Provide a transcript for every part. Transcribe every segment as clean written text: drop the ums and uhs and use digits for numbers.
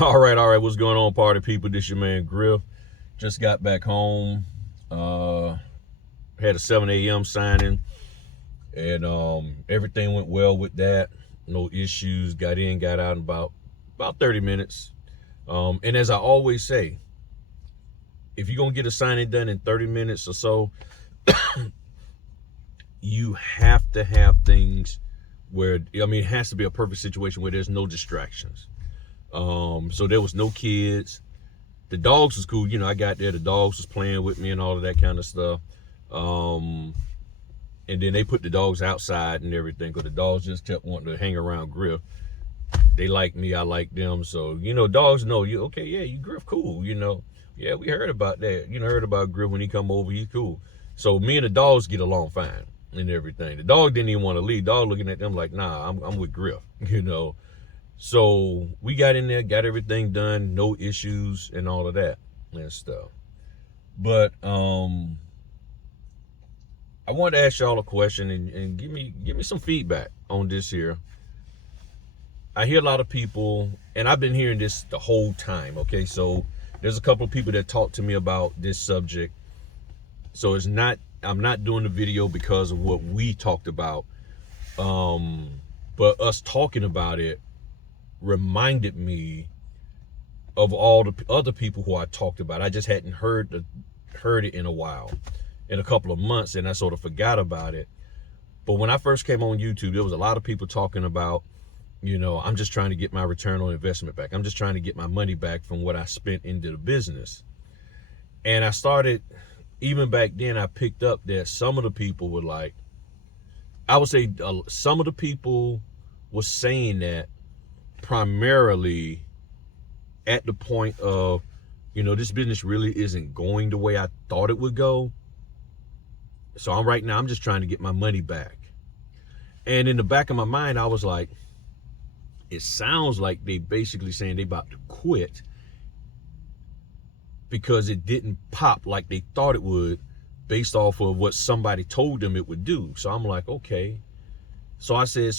All right. What's going on, party people? This your man Griff. Just got back home. Uh, had a 7 a.m. signing, and everything went well with that. No issues. Got in, got out in about 30 minutes. And as I always say, if you're gonna get a signing done in 30 minutes or so, you have to have things where it has to be a perfect situation where there's no distractions. So there was no kids. The dogs was cool. I got there, the dogs was playing with me and all of that kind of stuff. And then they put the dogs outside and everything because the dogs just kept wanting to hang around Griff. They like me, I like them. So, dogs know you, okay, yeah, you Griff cool, Yeah, we heard about that. Heard about Griff when he come over, he's cool. So me and the dogs get along fine and everything. The dog didn't even want to leave. Dog looking at them like, nah, I'm with Griff, So we got in there, got everything done, no issues and all of that and stuff. But I wanted to ask y'all a question and give me some feedback on this here. I hear a lot of people, and I've been hearing this the whole time, okay? So there's a couple of people that talk to me about this subject. So I'm not doing the video because of what we talked about. But us talking about it reminded me of all the other people who I talked about. I just hadn't heard it in a while, in a couple of months, and I sort of forgot about it. But when I first came on YouTube, there was a lot of people talking about, I'm just trying to get my return on investment back. I'm just trying to get my money back from what I spent into the business. And I started, even back then, I picked up that some of the people were like, I would say some of the people were saying that primarily at the point of, this business really isn't going the way I thought it would go. So I'm just trying to get my money back. And in the back of my mind, I was like, it sounds like they basically saying they about to quit because it didn't pop like they thought it would based off of what somebody told them it would do. So I'm like, okay. So I said,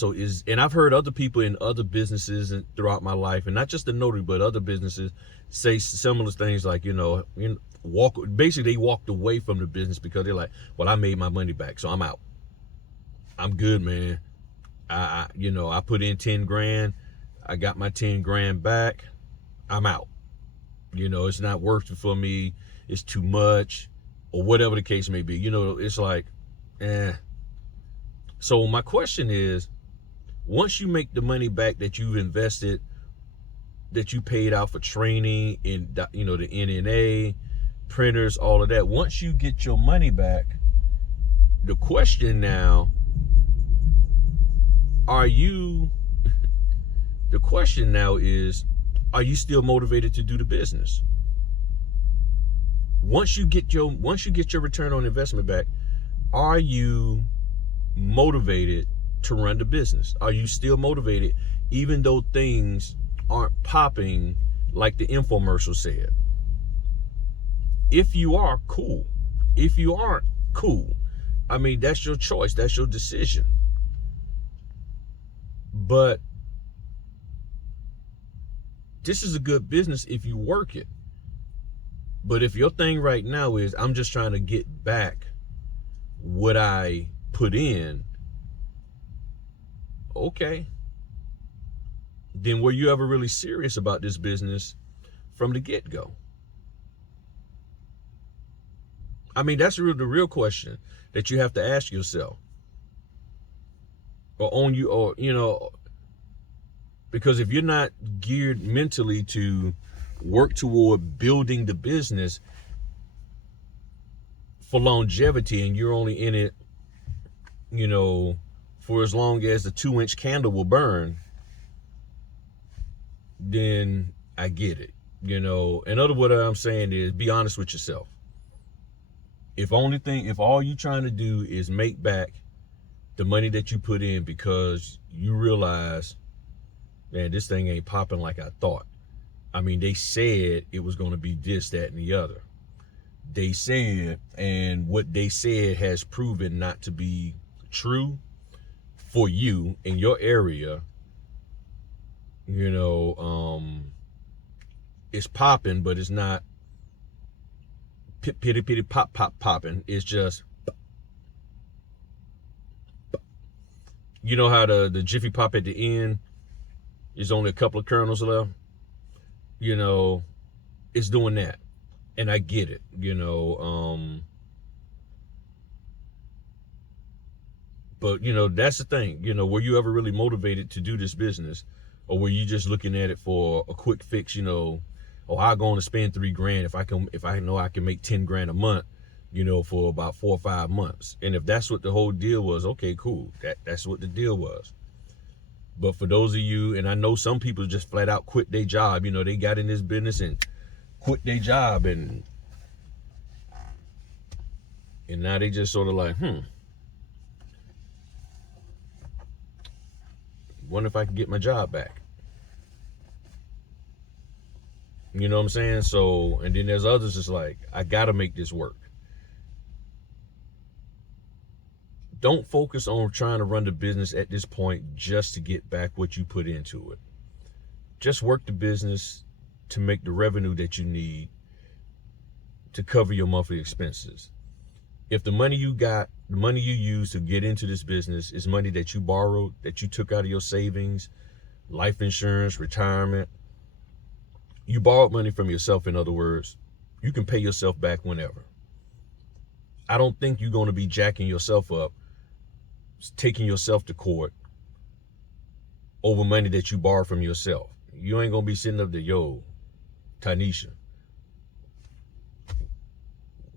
and I've heard other people in other businesses and throughout my life, and not just the notary, but other businesses say similar things like, basically they walked away from the business because they're like, well, I made my money back, so I'm out. I'm good, man. I put in 10 grand. I got my 10 grand back. I'm out. It's not worth it for me. It's too much, or whatever the case may be. It's like, eh. So my question is, once you make the money back that you've invested, that you paid out for training in, the NNA, printers, all of that, once you get your money back, the question now, the question now is, are you still motivated to do the business? Once you get your return on investment back, are you motivated to run the business? Are you still motivated even though things aren't popping like the infomercial said? If you are, cool. If you aren't, cool. That's your choice. That's your decision. But this is a good business if you work it. But if your thing right now is, I'm just trying to get back what I put in, okay. Then were you ever really serious about this business from the get-go? That's the real question that you have to ask yourself. Because if you're not geared mentally to work toward building the business for longevity, and you're only in it, for as long as the 2-inch candle will burn, then I get it. In other words, what I'm saying is, be honest with yourself. If all you're trying to do is make back the money that you put in because you realize, man, this thing ain't popping like I thought. They said it was going to be this, that, and the other. They said, and what they said has proven not to be true for you in your area. it's popping, but it's not pitty pitty pop popping. It's just, you know how the Jiffy Pop at the end is only a couple of kernels left? You know, it's doing that. And I get it, you know. But, you know, that's the thing. You know, were you ever really motivated to do this business? Or were you just looking at it for a quick fix, you know, oh, I'm going to spend $3,000 if I know I can make 10 grand a month, you know, for about 4 or 5 months. And if that's what the whole deal was, okay, cool. That's what the deal was. But for those of you, and I know some people just flat out quit their job, you know, they got in this business and quit their job, and now they just sort of like, wonder if I can get my job back. You know what I'm saying? So, and then there's others that's like, I gotta make this work. Don't focus on trying to run the business at this point just to get back what you put into it. Just work the business to make the revenue that you need to cover your monthly expenses. If the money you got, the money you use to get into this business is money that you borrowed, that you took out of your savings, life insurance, retirement, you borrowed money from yourself, in other words, you can pay yourself back whenever. I don't think you're going to be jacking yourself up, taking yourself to court over money that you borrowed from yourself. You ain't going to be sitting up there, yo, Tanisha,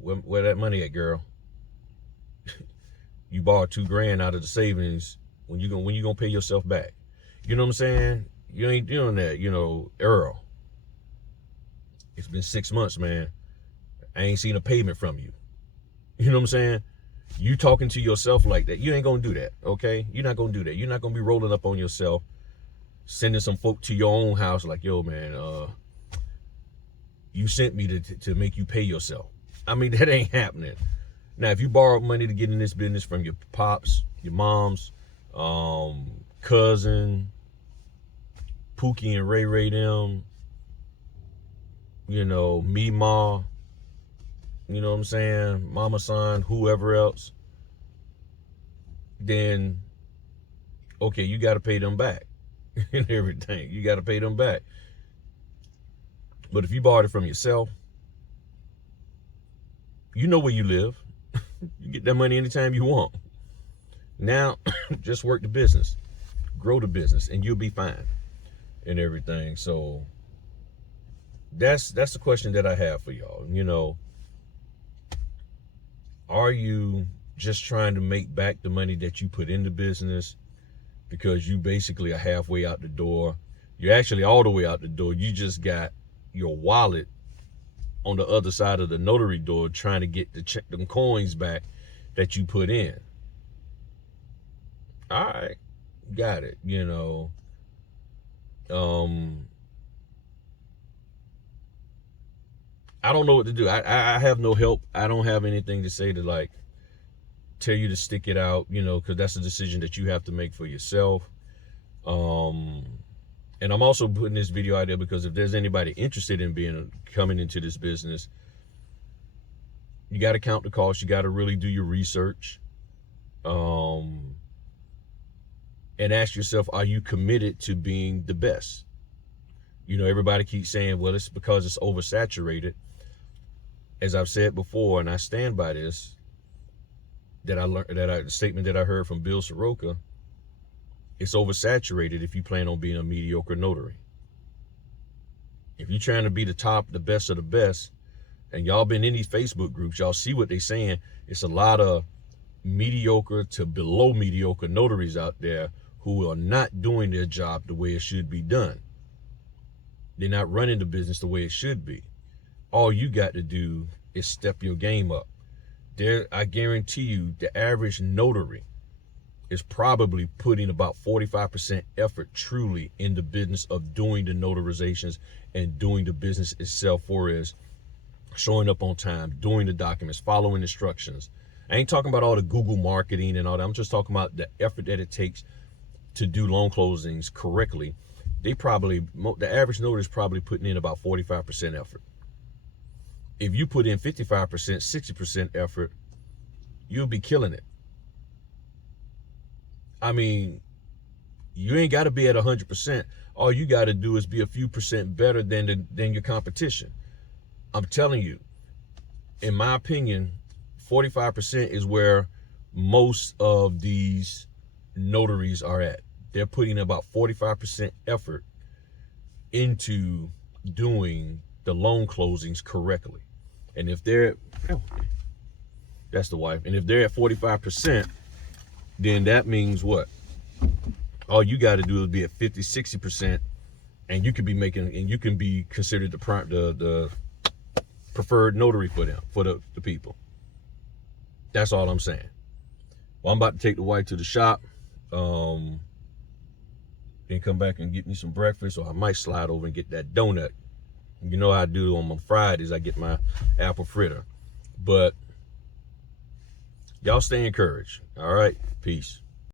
where that money at, girl? You borrowed $2,000 out of the savings. When you gonna pay yourself back? You know what I'm saying? You ain't doing that. You know, Earl, it's been 6 months, man. I ain't seen a payment from you. You know what I'm saying? You talking to yourself like that, you ain't gonna do that, okay? You're not gonna do that. You're not gonna be rolling up on yourself, sending some folk to your own house like, yo, man, you sent me to make you pay yourself. I mean, that ain't happening. Now, if you borrowed money to get in this business from your pops, your moms, cousin, Pookie and Ray Ray them, you know, me, Ma, you know what I'm saying, Mama Son, whoever else, then, okay, you got to pay them back and everything. You got to pay them back. But if you borrowed it from yourself, you know where you live. You get that money anytime you want. Now, just work the business, grow the business, and you'll be fine and everything. So that's the question that I have for y'all. You know, are you just trying to make back the money that you put into business because you basically are halfway out the door? You're actually all the way out the door. You just got your wallet on the other side of the notary door trying to get them coins back that you put in. All right, got it. You know, I don't know what to do. I have no help. I don't have anything to say to like tell you to stick it out, you know, because that's a decision that you have to make for yourself. And I'm also putting this video out there because if there's anybody interested in coming into this business, you got to count the cost. You got to really do your research, and ask yourself, are you committed to being the best? You know, everybody keeps saying, well, it's because it's oversaturated. As I've said before, and I stand by this, the statement that I heard from Bill Soroka, it's oversaturated if you plan on being a mediocre notary. If you're trying to be the top, the best of the best, and y'all been in these Facebook groups, y'all see what they saying. It's a lot of mediocre to below mediocre notaries out there who are not doing their job the way it should be done. They're not running the business the way it should be. All you got to do is step your game up. I guarantee you the average notary is probably putting about 45% effort truly in the business of doing the notarizations and doing the business itself, for is showing up on time, doing the documents, following instructions. I ain't talking about all the Google marketing and all that. I'm just talking about the effort that it takes to do loan closings correctly. the average notary is probably putting in about 45% effort. If you put in 55%, 60% effort, you'll be killing it. I mean, you ain't got to be at 100%. All you got to do is be a few percent better than your competition. I'm telling you, in my opinion, 45% is where most of these notaries are at. They're putting about 45% effort into doing the loan closings correctly. And if they're, that's the wife. And if they're at 45%, then that means what? All you got to do is be at 50, 60%, and you can be making, and you can be considered the preferred notary for them, for the people. That's all I'm saying. Well, I'm about to take the wife to the shop, then come back and get me some breakfast, or I might slide over and get that donut. You know how I do on my Fridays, I get my apple fritter. But y'all stay encouraged. All right, peace.